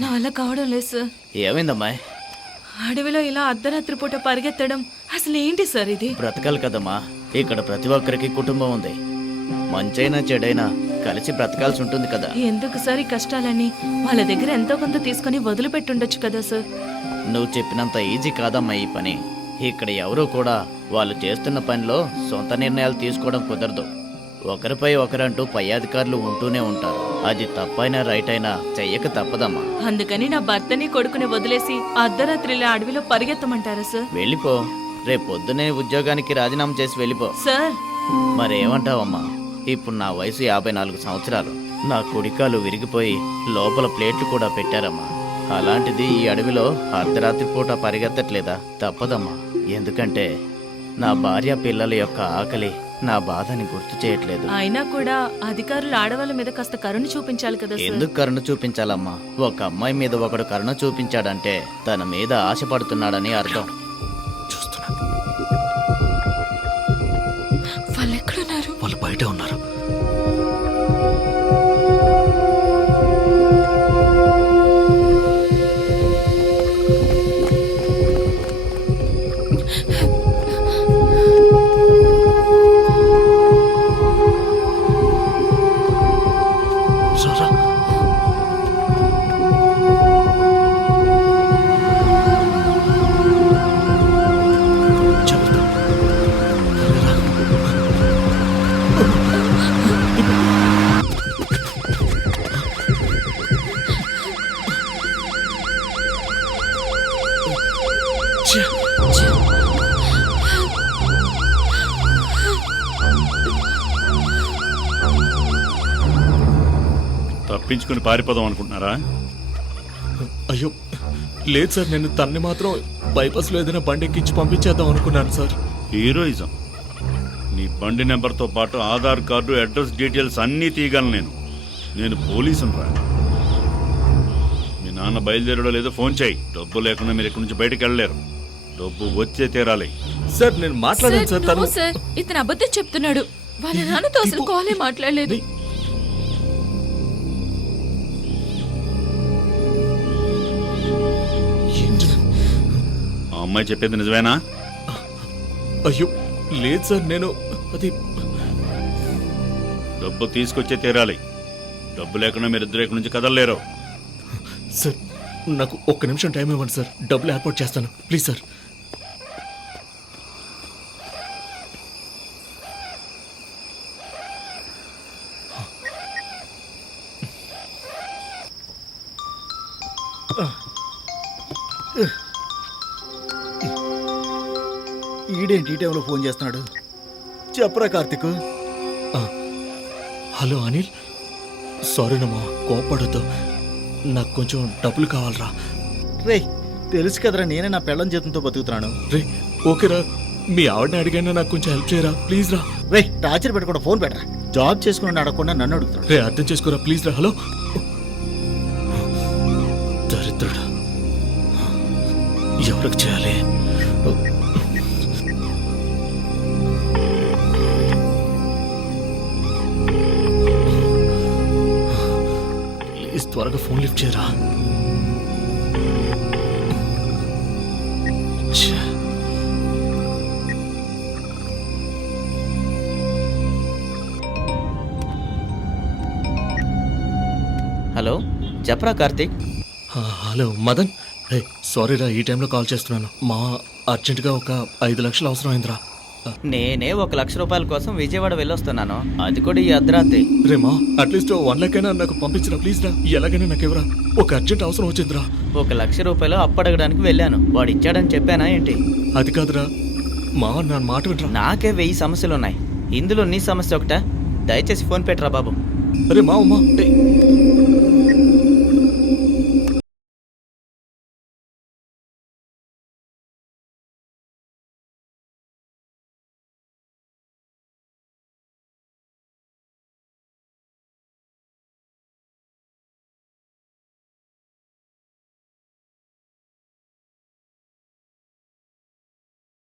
నా వల్ల కావడం లేదు సార్. ఏమైందమ్మా? అడవిలో ఇలా అర్ధరాత్రి పూట పరిగెత్తడం అసలు ఏంటి సార్ ఇది? బ్రతకాలి కదమ్మా. ఇక్కడ ప్రతి ఒక్కరికి కుటుంబం ఉంది. మంచైనా చెడైనా కలిసి బ్రతకాల్సి ఉంటుంది కదా. ఎందుకు సార్ ఈ కష్టాలని? వాళ్ళ దగ్గర ఎంతో కొంత తీసుకొని వదిలిపెట్టుండొచ్చు కదా సార్. నువ్వు చెప్పినంత ఈజీ కాదమ్మా ఈ పని. ఇక్కడ ఎవరూ కూడా వాళ్ళు చేస్తున్న పనిలో సొంత నిర్ణయాలు తీసుకోవడం కుదరదు. ఒకరిపై ఒకరంటూ పై అధికారులు ఉంటూనే ఉంటారు. అది తప్పైనా రైట్ అయినా చెయ్యక తప్పదమ్మా. అందుకని నా భర్తని కొడుకుని వదిలేసి అర్ధరాత్రిలో అడవిలో పరిగెత్తమంటారా సార్? వెళ్ళిపో. రేపు పొద్దునే ఉద్యోగానికి రాజీనామా చేసి వెళ్ళిపో. సార్ మరేమంటావమ్మా? ఇప్పుడు నా వయసు 54 సంవత్సరాలు. నా కుడికాలు విరిగిపోయి లోపల ప్లేట్లు కూడా పెట్టారమ్మా. అలాంటిది ఈ అడవిలో అర్ధరాత్రి పూట పరిగెత్తట్లేదా? తప్పదమ్మా. ఎందుకంటే నా భార్య పిల్లల యొక్క ఆకలి నా బాధని గుర్తు చేయట్లేదు. అయినా కూడా అధికారులు ఆడవాళ్ళ మీద కాస్త కరుణ చూపించాలి కదా సార్. ఎందుకు కరుణ చూపించాలమ్మా? ఒక అమ్మాయి మీద ఒకడు కరుణ చూపించాడంటే తన మీద ఆశపడుతున్నాడని అర్థం. వాళ్ళు ఎక్కడున్నారు? వాళ్ళు బయటే ఉన్నారు. తప్పించుకుని పారిపోదాం అనుకుంటున్నారా? అయ్యో లేదు సార్, నేను తన్ని మాత్రం బైపాస్లో ఏదైనా బండి ఎక్కించి పంపించేద్దాం అనుకున్నాను సార్. హీరోయిజం. నీ బండి నెంబర్తో పాటు ఆధార్ కార్డు, అడ్రస్ డీటెయిల్స్ అన్నీ తీయగలను. నేను పోలీసును రా. మీ నాన్న బయలుదేరడో లేదో ఫోన్ చేయి. డబ్బు లేకుండా మీరు ఇక్కడి నుంచి బయటకు వెళ్ళలేరు. డబ్బు వచ్చే తీరాలి. సార్ నేను మాట్లాడాను సార్. తను సార్ ఇతను అబద్ధం చెప్తున్నాడు. వాళ్ళ నాన్నతో అసలు కాలే మాట్లాడలేదు. ఆ అమ్మాయి చెప్పేది నిజమేనా? అయ్యో లేదు సార్, నేను అది డబ్బు తీసుకొచ్చే తీరాలి. డబ్బు లేకుండా మీరు ఇద్దరు ఇక్కడి నుంచి కదలలేరు. సార్ నాకు ఒక్క నిమిషం టైం ఇవ్వండి సార్, డబ్బులు ఏర్పాటు చేస్తాను ప్లీజ్ సార్. ఈడేంటి ఈ టైంలో ఫోన్ చేస్తున్నాడు? చెప్పరా కార్తిక్. హలో అనిల్, సారీనమ్మా, కోపడద్దు. నాకు కొంచెం డబ్బులు కావాలరా. రే తెలుసు కదరా, నేనే నా పెళ్ళం జీతంతో బతుకుతున్నాను. రే ఓకేరా, మీ ఆవిడని అడిగానే నాకు కొంచెం హెల్ప్ చేయరా ప్లీజ్ రా. రే టార్చర్ పెట్టకుండా ఫోన్ పెట్టరా. జాబ్ చేసుకుని అడగకుండా నన్ను అడుగుతున్నాడు. రే అర్థం చేసుకోరా ప్లీజ్ రా. హలో దరిద్రుడు, ఎవరికి చేయాలి? ప్లీజ్ త్వరగా ఫోన్ లిఫ్ట్ చేయరా. హలో చెప్పరా కార్తీక్. హలో మదన్. రే సారీరా, ఈ టైంలో కాల్ చేస్తున్నాను. మా అర్జెంటుగా ఒక 5 లక్షలు అవసరం అయిందిరా. నేనే 1 లక్ష రూపాయల కోసం విజయవాడ వెళ్ళొస్తున్నాను. అది కూడా ఈ అర్ధరాత్రి. రేమా అట్లీస్ట్ 1 లక్ష అయినా నాకు పంపించరా ప్లీజ్ రా. ఎలాగైనా నాకు ఎవరా, ఒక అర్జెంట్ అవసరం వచ్చిందిరా. 1 లక్ష రూపాయలు అప్పడగడానికి వెళ్ళాను. వాడు ఇచ్చాడని చెప్పానా ఏంటి? అది కాదురా మా, నా మాట వింటరా. నాకే 1000 సమస్యలున్నాయి. ఇందులో నీ సమస్య ఒకటా? దయచేసి ఫోన్ పెట్టరా బాబు. అరే మా అమ్మా